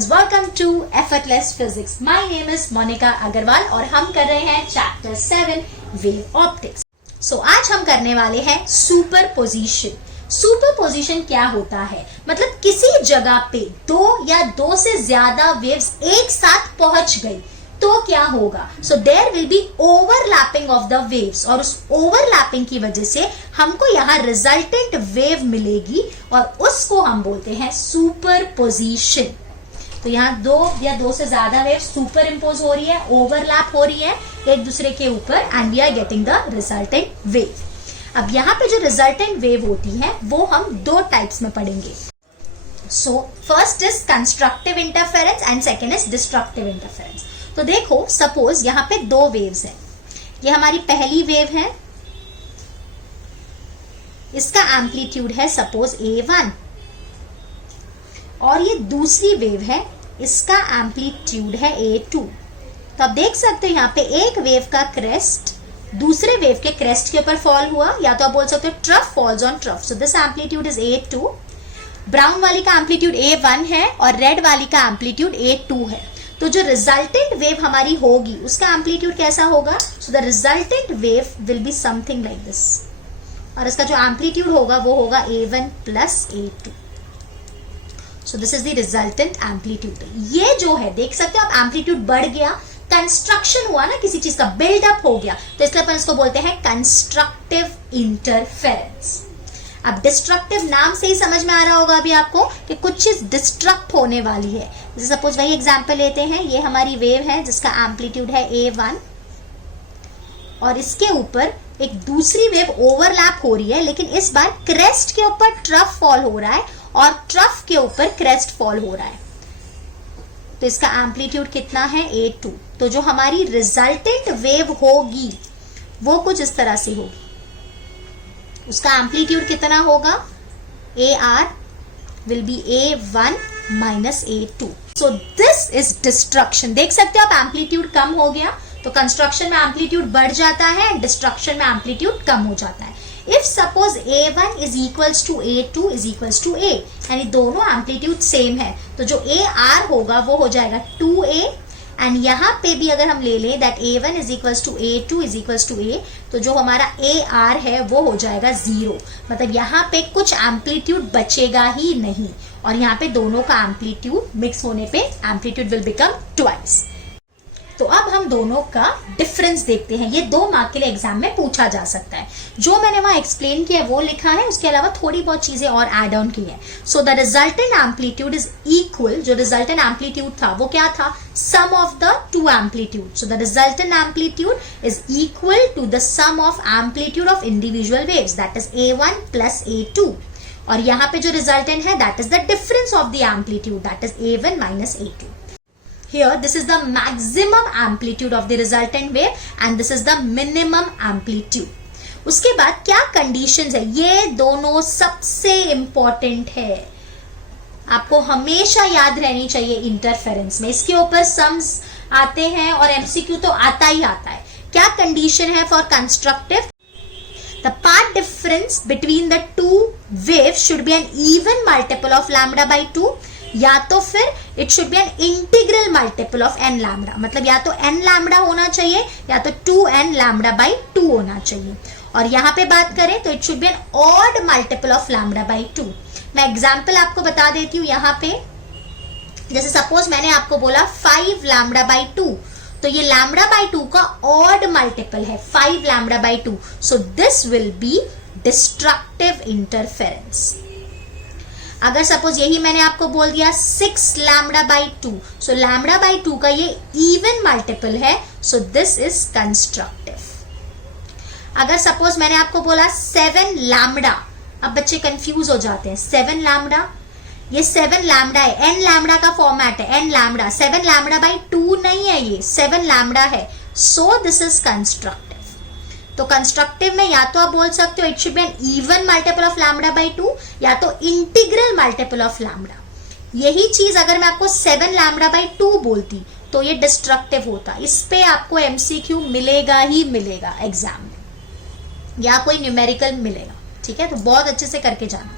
Students, welcome to effortless physics. My name is Monika Agarwal और हम कर रहे हैं चैप्टर 7 वेव ऑप्टिक्स। सो आज हम करने वाले हैं सुपरपोजिशन। सुपरपोजिशन क्या होता है? मतलब किसी जगह पे दो या दो से ज्यादा वेव्स एक साथ पहुंच गई तो क्या होगा? So there will be overlapping of the waves और उस ओवरलैपिंग की वजह से हमको यहाँ रिजल्टेंट वेव मिलेगी और उसको हम बोलते हैं सुपरपोजिशन। तो यहाँ दो या दो से ज्यादा वेव सुपर इम्पोज हो रही है, ओवरलैप हो रही है एक दूसरे के ऊपर and we are getting the resultant wave. अब यहाँ पे जो रिजल्टेंट वेव होती है वो हम दो टाइप्स में पढ़ेंगे। So first is constructive interference and second is destructive interference. तो देखो, सपोज यहाँ पे दो वेव्स हैं। ये हमारी पहली वेव है, इसका एम्पलीट्यूड है सपोज A1 और ये दूसरी वेव है, इसका एम्पलीट्यूड है A2। तो आप देख सकते हो यहाँ पे एक वेव का क्रेस्ट दूसरे वेव के क्रेस्ट के ऊपर फॉल हुआ, या तो आप बोल सकते हो trough falls on trough. So this amplitude is A2। Brown वाली का एम्पलीट्यूड A1 है और रेड वाली का एम्पलीट्यूड A2 है। तो जो रिजल्टेंट वेव हमारी होगी उसका एम्पलीट्यूड कैसा होगा? सो the resultant wave will be something like this और इसका जो एम्पलीट्यूड होगा वो होगा A1 plus A2। So this is the resultant amplitude. ये जो है देख सकते हो आप, एम्पलीट्यूड बढ़ गया, कंस्ट्रक्शन हुआ ना, किसी चीज का बिल्डअप हो गया, तो इसलिए अपन इसको बोलते हैं कंस्ट्रक्टिव इंटरफेरेंस। अब डिस्ट्रक्टिव नाम से ही समझ में आ रहा होगा अभी आपको कि कुछ चीज डिस्ट्रक्ट होने वाली है। जैसे सपोज वही एग्जांपल लेते हैं, ये हमारी वेव है जिसका एम्पलीट्यूड है A1 और इसके ऊपर एक दूसरी वेव ओवरलैप हो रही है, लेकिन इस बार क्रेस्ट के ऊपर ट्रफ फॉल हो रहा है और ट्रफ के ऊपर क्रेस्ट फॉल हो रहा है। तो इसका एम्पलीट्यूड कितना है? A2। तो जो हमारी रिजल्टेंट वेव होगी वो कुछ इस तरह से होगी। उसका एम्पलीट्यूड कितना होगा? AR will be A1 minus A2। So this is destruction। देख सकते हो आप, एम्पलीट्यूड कम हो गया तो कंस्ट्रक्शन में एम्पलीट्यूड बढ़ जाता है, डिस्ट्रक्शन में एम्पलीट्यूड कम हो जाता है। If suppose A1 is equals to A2 is equals to A, यानी दोनों एम्पलीट्यूड सेम है, तो जो AR होगा वो हो जाएगा 2A एंड यहाँ पे भी अगर हम ले लें that A1 is equals to A2 is equals to A, तो जो हमारा AR है वो हो जाएगा 0। मतलब यहाँ पे कुछ एम्पलीट्यूड बचेगा ही नहीं और यहाँ पे दोनों का एम्पलीट्यूड मिक्स होने पे एम्पलीट्यूड विल बिकम ट्वाइस। तो अब हम दोनों का डिफरेंस देखते हैं। ये 2 मार्क के लिए एग्जाम में पूछा जा सकता है। जो मैंने वहां एक्सप्लेन किया वो लिखा है, उसके अलावा थोड़ी बहुत चीजें और एड ऑन की है। So the resultant amplitude is equal, जो रिजल्टेंट एम्पलीट्यूड था वो क्या था? Sum of the two amplitude. So the resultant amplitude is equal to the sum of amplitude of individual waves, that is A1 plus A2। और यहाँ पे जो resultant है that is the difference of the amplitude, that is A1 minus A2। Here this is the maximum amplitude of the resultant wave and this is the minimum amplitude। उसके बाद क्या conditions है? ये दोनों सबसे इंपॉर्टेंट है, आपको हमेशा याद रहनी चाहिए इंटरफेरेंस में। इसके ऊपर सम्स आते हैं और एमसीक्यू तो आता ही आता है। क्या कंडीशन है for constructive? The path difference between the two waves should be an even multiple of lambda by 2 या तो फिर it should be an integral multiple of n lambda. मतलब या तो n लैम्बडा होना चाहिए या तो 2n लैम्बडा बाई 2 होना चाहिए। और यहाँ पे बात करें तो it should be an odd multiple of lambda by 2। मैं एग्जांपल आपको बता देती हूँ यहाँ पे। जैसे सपोज मैंने आपको बोला 5 लैम्बडा बाई 2, तो ये लैम्बडा बाई 2 का ऑड मल्टीपल है 5 lambda by 2। So this will be destructive interference. अगर सपोज यही मैंने आपको बोल दिया 6 lambda by 2, so lambda by 2 का ये इवन मल्टीपल है, सो दिस इज कंस्ट्रक्टिव। अगर सपोज मैंने आपको बोला 7 लैम्बडा, अब बच्चे कंफ्यूज हो जाते हैं, 7 लैम्बडा, ये 7 लैम्बडा है, n लैम्बडा का फॉर्मेट है, n लैम्बडा, 7 लैम्बडा बाई 2 नहीं है, ये 7 लैम्बडा है, सो दिस इज कंस्ट्रक्टिव। तो कंस्ट्रक्टिव में या तो आप बोल सकते हो it should be an even multiple of lambda by 2 या तो इंटीग्रल मल्टीपल ऑफ लैम्बडा। यही चीज अगर मैं आपको 7 लैम्बडा बाई 2 बोलती तो ये डिस्ट्रक्टिव होता। इस पे आपको एमसीक्यू मिलेगा ही मिलेगा एग्जाम में, या कोई न्यूमेरिकल मिलेगा। ठीक है, तो बहुत अच्छे से करके जाना।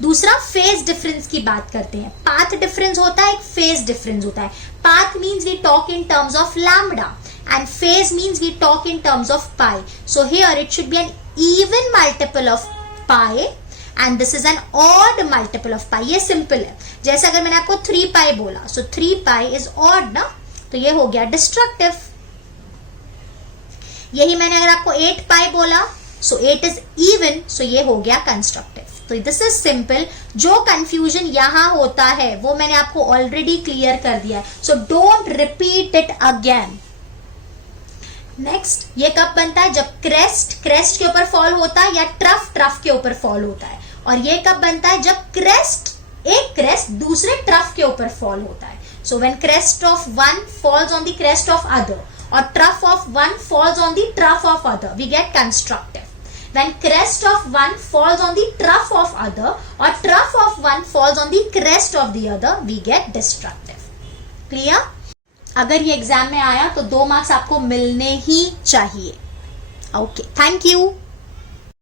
दूसरा फेज डिफरेंस की बात करते हैं. पाथ डिफरेंस होता है, एक फेज डिफरेंस होता है. Path means we talk in terms of lambda and phase means we talk in terms of pi. So here it should be an even multiple of pi and this is an odd multiple of pi. ये simple है. जैसे अगर मैंने आपको 3 pi बोला, so 3 pi is odd ना, तो ये हो गया destructive. यही मैंने अगर आपको 8 pi बोला, so 8 is even, so ये हो गया constructive. तो this is simple. जो confusion यहाँ होता है वो मैंने आपको already clear कर दिया है, so don't repeat it again. Next, ये कब बनता है? जब क्रेस्ट के ऊपर फॉल होता है या ट्रफ के ऊपर फॉल होता है. और ये कब बनता है? जब एक क्रेस्ट दूसरे ट्रफ के ऊपर फॉल होता है. So when crest of one falls on the crest of other और trough of one falls on the trough of other, we get constructive. When crest of one falls on the trough of other और trough of one falls on the crest of the other, we get destructive. Clear? अगर ये exam में आया तो 2 marks आपको मिलने ही चाहिए. Okay, thank you.